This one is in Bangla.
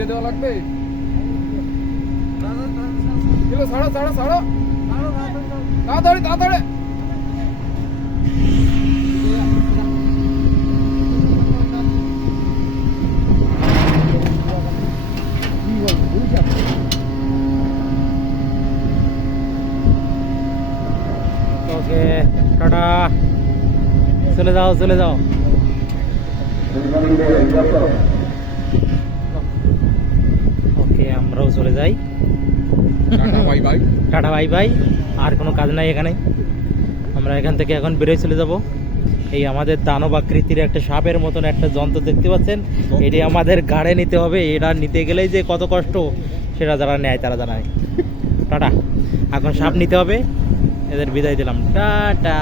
বিলে দেওয়া লাগবে। ছাড়ো ছাড়ো ছাড়ো, তাড়াতাড়ি তাড়াতাড়ি। ওকে টাটা, চলে যাও চলে যাও। ওকে আমরাও চলে যাই। Bye bye, tata bye bye. আর কোনো কাজ নাই এখানে, আমরা এখান থেকে এখন বেরোয় চলে যাব। এই আমাদের দানব আকৃতির একটা সাপের মতন একটা যন্ত্র দেখতে পাচ্ছেন, এটি আমাদের গাড়ে নিতে হবে। এটা নিতে গেলেই যে কত কষ্ট সেটা যারা নেয় তারা জানায়। টাটা, এখন সাপ নিতে হবে। এদের বিদায় দিলাম, টাটা।